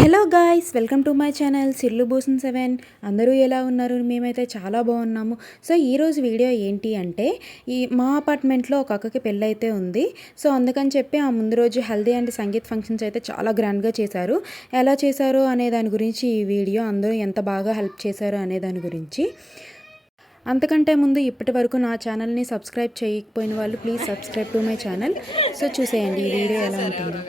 Hello guys, welcome to my channel సిర్లు బూసన్ 7. అందరూ ఎలా ఉన్నారు? మేమైతే చాలా బాగున్నాము. సో ఈరోజు వీడియో ఏంటి అంటే, మా అపార్ట్మెంట్లో ఒక అక్కకి పెళ్ళి అయితే ఉంది. సో అందుకని చెప్పి ఆ ముందు రోజు హల్దీ అండ్ సంగీత్ ఫంక్షన్స్ అయితే చాలా గ్రాండ్గా చేశారు. ఎలా చేశారు అనే దాని గురించి ఈ వీడియో, అందరూ ఎంత బాగా హెల్ప్ చేశారు అనే దాని గురించి. అంతకంటే ముందు ఇప్పటి వరకు నా ఛానల్ని సబ్స్క్రైబ్ చేయకపోయిన వాళ్ళు please subscribe to my channel. So చూసేయండి ఈ వీడియో ఎలా ఉంటుందో.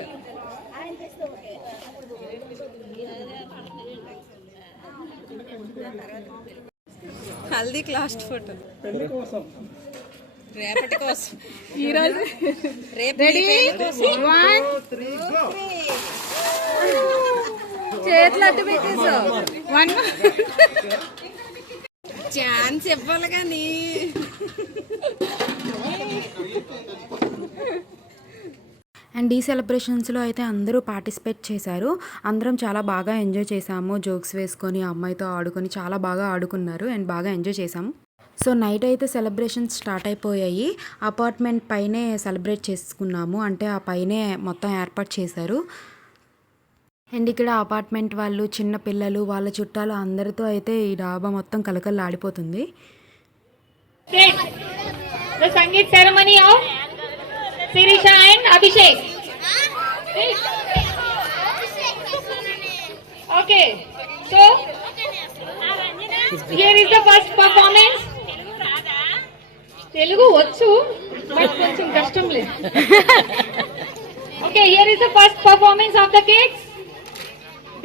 హల్దీ లాస్ట్ ఫోటో రేపటి కోసం ఈరోజు రెడీ 1 2 3 చేతులు అట్టు పెట్టేసావు. 1 ఛాన్స్ ఇవ్వాలి కానీ అండ్ ఈ సెలబ్రేషన్స్లో అయితే అందరూ పార్టిసిపేట్ చేశారు. అందరం చాలా బాగా ఎంజాయ్ చేసాము. జోక్స్ వేసుకొని అమ్మాయితో ఆడుకొని చాలా బాగా ఆడుకున్నారు అండ్ బాగా ఎంజాయ్ చేసాము. సో నైట్ అయితే సెలబ్రేషన్స్ స్టార్ట్ అయిపోయాయి. అపార్ట్మెంట్ పైనే సెలబ్రేట్ చేసుకున్నాము, అంటే ఆ పైనే మొత్తం ఏర్పాటు చేశారు. అండ్ ఇక్కడ అపార్ట్మెంట్ వాళ్ళు, చిన్న పిల్లలు, వాళ్ళ చుట్టాలు అందరితో అయితే ఈ డాబా మొత్తం కలకల్లా ఆడిపోతుంది. Sangeet ceremony of Sirisha and Abhishek. Okay, so here is the first performance. Telugu వచ్చు బట్ కొంచెం కష్టం లేదు. Okay, here is the first performance of the kids.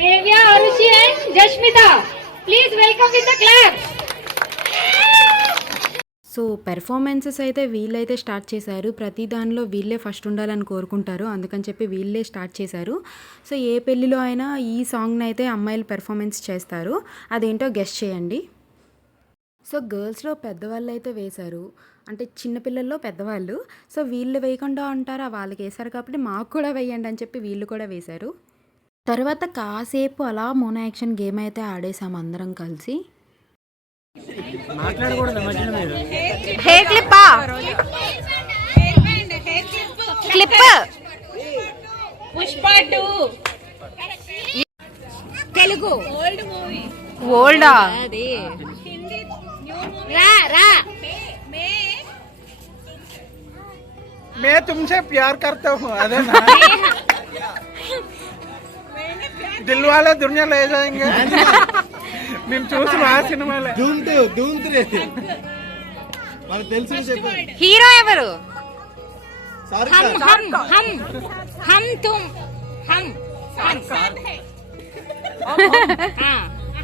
Devya, Arushi and Jashmita. Please welcome with the claps. So performances అయితే వీళ్ళైతే start చేశారు. ప్రతి దానిలో వీళ్ళే ఫస్ట్ ఉండాలని కోరుకుంటారు, అందుకని చెప్పి వీళ్ళే స్టార్ట్ చేశారు. సో ఏ పెళ్ళిలో అయినా ఈ సాంగ్ని అయితే అమ్మాయిలు పెర్ఫార్మెన్స్ చేస్తారు. అదేంటో గెస్ట్ చేయండి. సో గర్ల్స్లో పెద్దవాళ్ళు అయితే వేశారు, అంటే చిన్నపిల్లల్లో పెద్దవాళ్ళు. సో వీళ్ళు వేయకుండా ఉంటారా, వాళ్ళకి వేశారు కాబట్టి మాకు కూడా వేయండి అని చెప్పి వీళ్ళు కూడా వేశారు. తర్వాత కాసేపు అలా మోనో యాక్షన్ గేమ్ అయితే ఆడేసాము అందరం కలిసి. Pushpa 2 Telugu old movie. ఓల్డా అది హిందీ న్యూ మూవీ. రా मैं तुमसे प्यार करता हूँ, अरे ना दिल वाले दुनिया ले जाएंगे. మేము చూసి ఆ సినిమాలే మనకు తెలిసి చెప్పారు. హీరో ఎవరు? हम तुम हम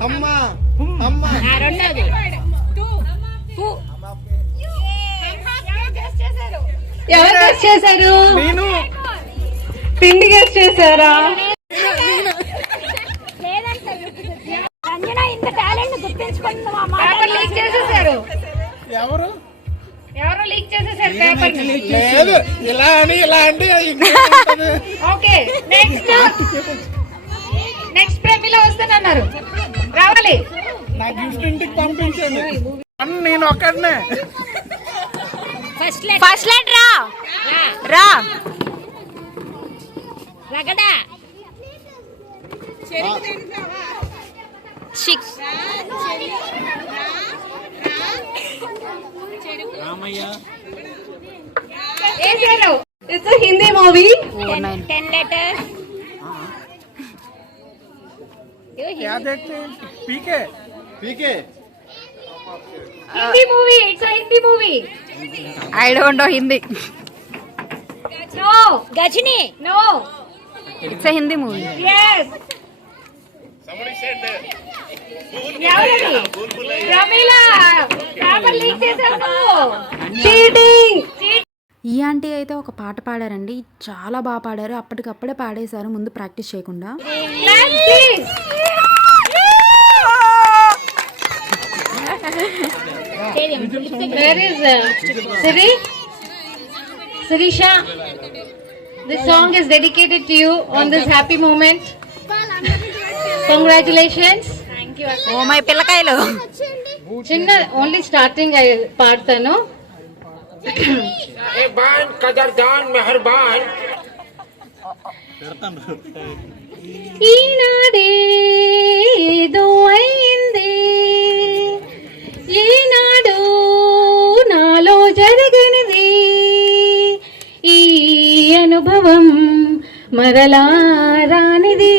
అమ్మా అమ్మా రెండోది ఎవరు గెస్ట్ చేశారు? నేను పిండి గెస్ట్ చేశారా? పేపర్ లీక్ చేసేసారు. ఎవరు ఎవరో లీక్ చేసేసారు పేపర్ ని. లేదు, ఇలా అని ఇలా అంటే ఓకే, నెక్స్ట్ ప్రమిళ వస్తానన్నారు, రావాలి. నా గిఫ్ట్ ఇంటికి పంపించండి. నేను ఒక్కడనే ఫస్ట్ లైట్ రా రగడా వేసారు. It's Hindi movie. 10 letters. क्या देखते हैं? PK Hindi movie. It's Hindi movie. I don't know Hindi. No Ghajini. No it's a Hindi movie. yes. ఎవరది? ప్రమీల పేపర్ లీక్ చేశారు. చీటింగ్. ఈ ఆంటీ అయితే ఒక పాట పాడారండి, చాలా బాగా పాడారు. అప్పటికప్పుడే పాడేశారు, ముందు ప్రాక్టీస్ చేయకుండా. Where is Sirisha? This song is dedicated to you on this happy moment. Congratulations. Thank you. Oh my పిల్లకాయలు. చిన్న ఓన్లీ స్టార్టింగ్ పాడతాను. कदरदान मेहरबान ఈనాడే మరలా రానిది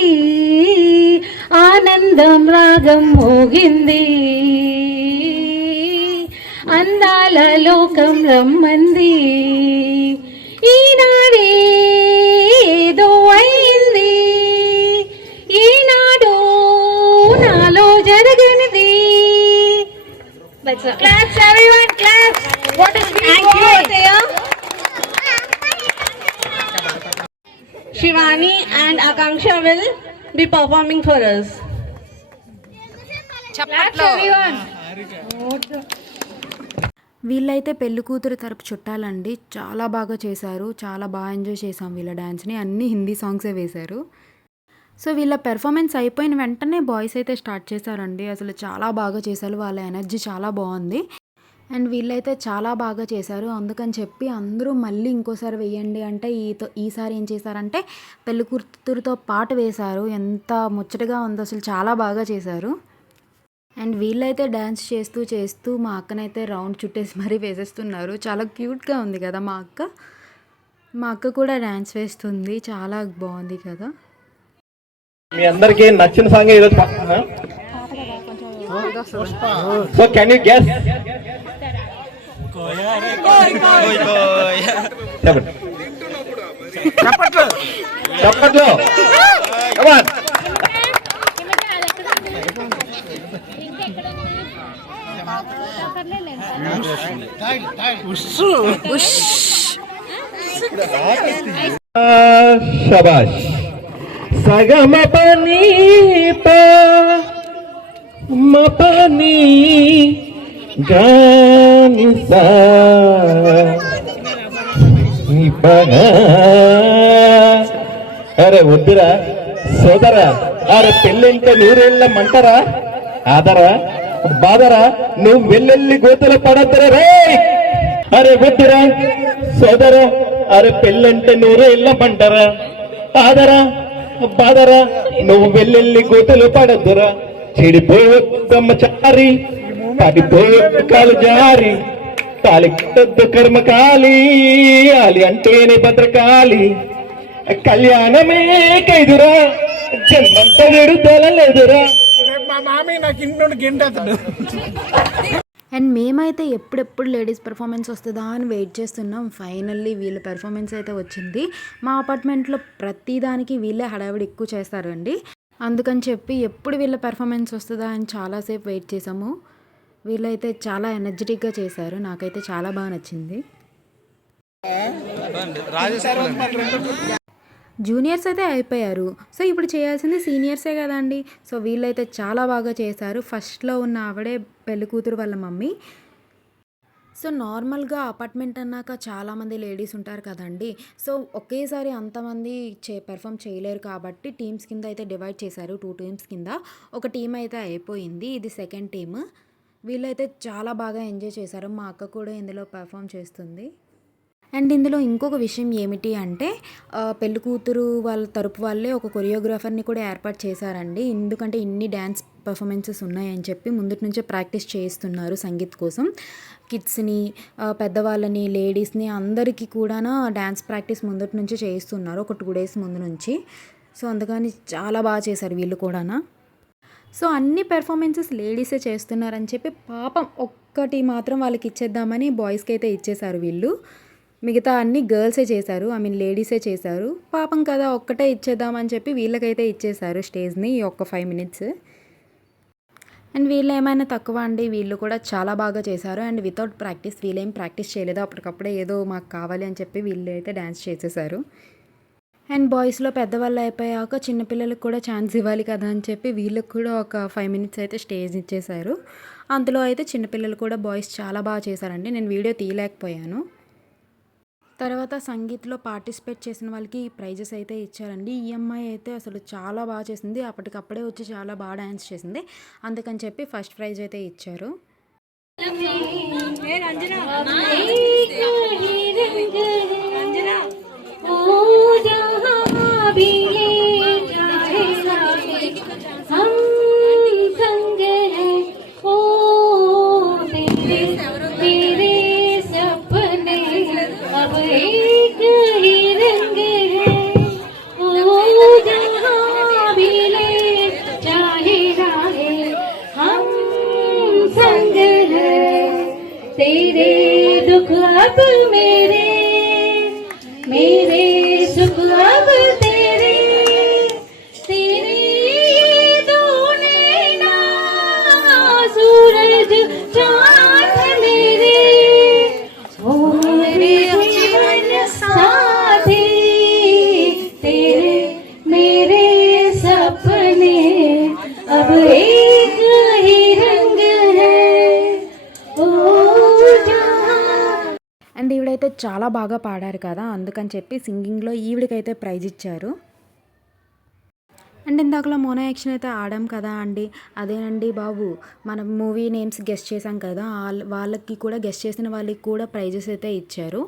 ఆనందం రాగం మోగింది అందాల లోకం రమ్మంది ఈనాడే ఏదో అయింది ఈనాడు నాలో జరగనిది. Claps everyone, claps. What is Shivani and Akanksha will be performing for us. చప్పట్లో వీళ్ళైతే పెళ్లి కూతురు తరపు చుట్టాలండి. చాలా బాగా చేశారు, చాలా బాగా ఎంజాయ్ చేసాం వీళ్ళ డ్యాన్స్ని. అన్నీ హిందీ సాంగ్సే వేశారు. సో వీళ్ళ పెర్ఫార్మెన్స్ అయిపోయిన వెంటనే బాయ్స్ అయితే స్టార్ట్ చేశారండి. అసలు చాలా బాగా చేశారు, వాళ్ళ ఎనర్జీ చాలా బాగుంది. అండ్ వీళ్ళైతే చాలా బాగా చేశారు. అందుకని చెప్పి అందరూ మళ్ళీ ఇంకోసారి వేయండి అంటే ఈసారి ఏం చేశారంటే పెళ్లి కూతురుతో పాట వేశారు. ఎంత ముచ్చటగా ఉందో, అసలు చాలా బాగా చేశారు. అండ్ వీళ్ళైతే డ్యాన్స్ చేస్తూ చేస్తూ మా అక్కనైతే రౌండ్ చుట్టేసి మరీ వేసేస్తున్నారు. చాలా క్యూట్గా ఉంది కదా మా అక్క. మా అక్క కూడా డ్యాన్స్ వేస్తుంది, చాలా బాగుంది కదా. మీ అందరికి నచ్చిన సాంగ్ ఈరోజు సో కెన్ యూ గెస్? చెప్పండి చప్పట్లో శబాష్. సగమ పని మపని గాని సా అరే వద్దురా సోదరా, అరే పెళ్ళంటే నూరేళ్ళ మంటరా ఆదరా బాదరా, నువ్వు వెళ్ళెళ్ళి గోతులు పడద్దరా రే. అరే వద్దురా సోదరా, అరే పెళ్ళంటే నూరేళ్ళ మంటరా ఆదరా బాదరా, నువ్వు వెళ్ళెళ్ళి గోతులు పడద్దురా. చెడిపోద్దమ్మ చారి పడిపోద్దు కాలు జారి తాలి కట్టద్దు కర్మకాలి ఆలి అంటేనే భద్రకాలి కళ్యాణమే కైదురా జన్మంత విడుదల లేదురా. మా మామయ్య నాకు ఇంటి గింటెత్తడు. అండ్ మేమైతే ఎప్పుడెప్పుడు లేడీస్ పెర్ఫార్మెన్స్ వస్తుందా అని వెయిట్ చేస్తున్నాం. ఫైనల్లీ వీళ్ళ పెర్ఫార్మెన్స్ అయితే వచ్చింది. మా అపార్ట్మెంట్లో ప్రతిదానికి వీళ్ళే హడావిడి ఎక్కువ చేస్తారండి. అందుకని చెప్పి ఎప్పుడు వీళ్ళ పెర్ఫార్మెన్స్ వస్తుందా అని చాలాసేపు వెయిట్ చేసాము. వీళ్ళైతే చాలా ఎనర్జెటిక్గా చేశారు, నాకైతే చాలా బాగా నచ్చింది. జూనియర్స్ అయితే అయిపోయారు, సో ఇప్పుడు చేయాల్సింది సీనియర్సే కదండి. సో వీళ్ళైతే చాలా బాగా చేశారు. ఫస్ట్లో ఉన్న ఆవిడే పెళ్లి కూతురు వాళ్ళ మమ్మీ. సో నార్మల్గా అపార్ట్మెంట్ అన్నాక చాలామంది లేడీస్ ఉంటారు కదండి. సో ఒకేసారి అంతమంది పెర్ఫామ్ చేయలేరు కాబట్టి టీమ్స్ కింద అయితే డివైడ్ చేశారు. 2 టీమ్స్ కింద ఒక టీం అయితే అయిపోయింది. ఇది సెకండ్ టీమ్. వీళ్ళైతే చాలా బాగా ఎంజాయ్ చేశారు. మా అక్క కూడా ఇందులో పెర్ఫామ్ చేస్తుంది. అండ్ ఇందులో ఇంకొక విషయం ఏమిటి అంటే పెళ్లి కూతురు వాళ్ళ తరపు వాళ్ళే ఒక కొరియోగ్రాఫర్ని కూడా ఏర్పాటు చేశారండి. ఎందుకంటే ఇన్ని డ్యాన్స్ పర్ఫార్మెన్సెస్ ఉన్నాయని చెప్పి ముందు నుంచే ప్రాక్టీస్ చేస్తున్నారు సంగీత్ కోసం. కిడ్స్ని, పెద్దవాళ్ళని, లేడీస్ని అందరికీ కూడా డ్యాన్స్ ప్రాక్టీస్ ముందటి నుంచి చేయిస్తున్నారు, ఒక 2 days ముందు నుంచి. సో అందుకని చాలా బాగా చేశారు వీళ్ళు కూడా. సో అన్ని పెర్ఫార్మెన్సెస్ లేడీసే చేస్తున్నారని చెప్పి పాపం ఒక్కటి మాత్రం వాళ్ళకి ఇచ్చేద్దామని బాయ్స్కి అయితే ఇచ్చేశారు వీళ్ళు. మిగతా అన్ని గర్ల్సే చేశారు, లేడీసే చేశారు. పాపం కదా ఒక్కటే ఇచ్చేద్దామని చెప్పి వీళ్ళకైతే ఇచ్చేశారు స్టేజ్ని ఒక 5 minutes. అండ్ వీళ్ళు ఏమైనా తక్కువ అండి, వీళ్ళు కూడా చాలా బాగా చేశారు. అండ్ వితౌట్ ప్రాక్టీస్, వీళ్ళేం ప్రాక్టీస్ చేయలేదు, అప్పటికప్పుడే ఏదో మాకు కావాలి అని చెప్పి వీళ్ళు అయితే డ్యాన్స్ చేసేసారు. అండ్ బాయ్స్లో పెద్దవాళ్ళు అయిపోయాక చిన్నపిల్లలకు కూడా ఛాన్స్ ఇవ్వాలి కదా అని చెప్పి వీళ్ళకి కూడా ఒక 5 minutes అయితే స్టేజ్ ఇచ్చేశారు. అందులో అయితే చిన్నపిల్లలు కూడా బాయ్స్ చాలా బాగా చేశారండి. నేను వీడియో తీయలేకపోయాను. తర్వాత సంగీత్లో పార్టిసిపేట్ చేసిన వాళ్ళకి ప్రైజెస్ అయితే ఇచ్చారండి. ఈ అమ్మాయి అయితే అసలు చాలా బాగా చేసింది, అప్పటికప్పుడే వచ్చి చాలా బాగా డ్యాన్స్ చేసింది. అందుకని చెప్పి ఫస్ట్ ప్రైజ్ అయితే ఇచ్చారు. सुख अब मेरे सुख अब तेरे तेरे दोने ना सूरज चांद मेरे ओ मेरे जीवन साथी तेरे मेरे सपने अब एक ही रंग है ओ जहां అండ్ ఈవిడైతే చాలా బాగా పాడారు కదా, అందుకని చెప్పి సింగింగ్లో ఈవిడికైతే ప్రైజ్ ఇచ్చారు. అండ్ ఇందాకలో మోనో యాక్షన్ అయితే ఆడాం కదా అండి, అదేనండి బాబు, మనం మూవీ నేమ్స్ గెస్ట్ చేసాం కదా, వాళ్ళకి కూడా గెస్ట్ చేసిన వాళ్ళకి కూడా ప్రైజెస్ అయితే ఇచ్చారు.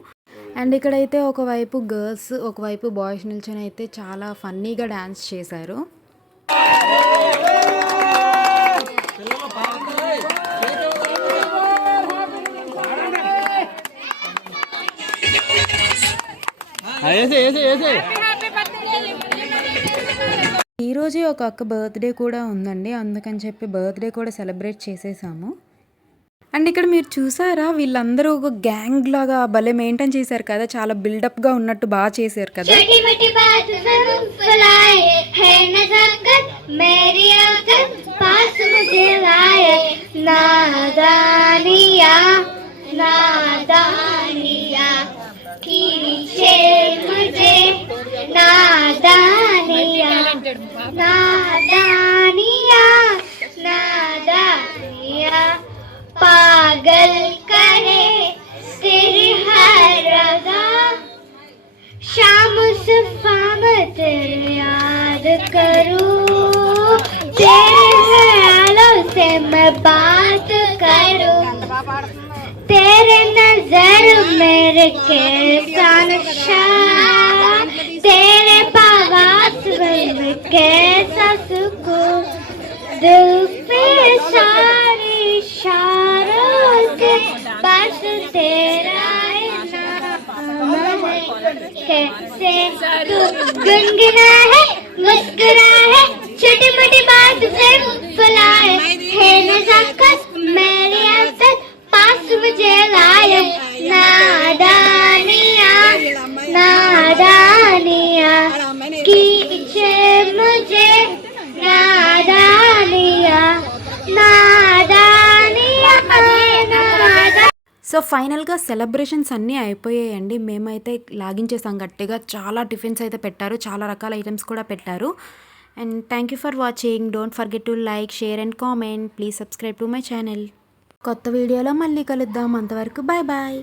అండ్ ఇక్కడైతే ఒకవైపు గర్ల్స్ ఒకవైపు బాయ్స్ నిల్చొని అయితే చాలా ఫన్నీగా డ్యాన్స్ చేశారు. ఈరోజే ఒక అక్క బర్త్డే కూడా ఉందండి, అందుకని చెప్పి బర్త్డే కూడా సెలబ్రేట్ చేసేసాము. అండ్ ఇక్కడ మీరు చూసారా, వీళ్ళందరూ ఒక గ్యాంగ్ లాగా భలే మెయింటైన్ చేశారు కదా, చాలా బిల్డప్గా ఉన్నట్టు బాగా చేశారు కదా. छोटी मोटी बात सब फैलाए है नजाकत मेरी आकत पास मुझे लाए नादानिया नादानिया कीजिए मुझे नादानिया नादानिया नादानिया पागल करे सिर हर रगा शाम सुफाम तेरे याद करूं तेरे ख्यालों से मैं बात करूं तेरे नजर मेरे कैसा नशा तेरे पास में कैसा सुकून दिल पे सारे इशारों से बस तेरा नाम है कैसे तू गुनगुना है मुस्कुरा है छोटी मोटी बात से फैलाए है नजाकत मेरी आदत पास मुझे लाए नादानिया नादानिया कीजिए मुझे नादानिया नादानिया नादा సో ఫైనల్గా సెలబ్రేషన్స్ అన్నీ అయిపోయాయండి. మేమైతే లాగించేసాం గట్టిగా, చాలా టిఫిన్స్ అయితే పెట్టారు, చాలా రకాల ఐటమ్స్ కూడా పెట్టారు. And thank you for watching. Don't forget to like, share and comment. Please subscribe to my channel. కొత్త వీడియోలో మళ్ళీ కలుద్దాం. అంతవరకు బాయ్ బాయ్.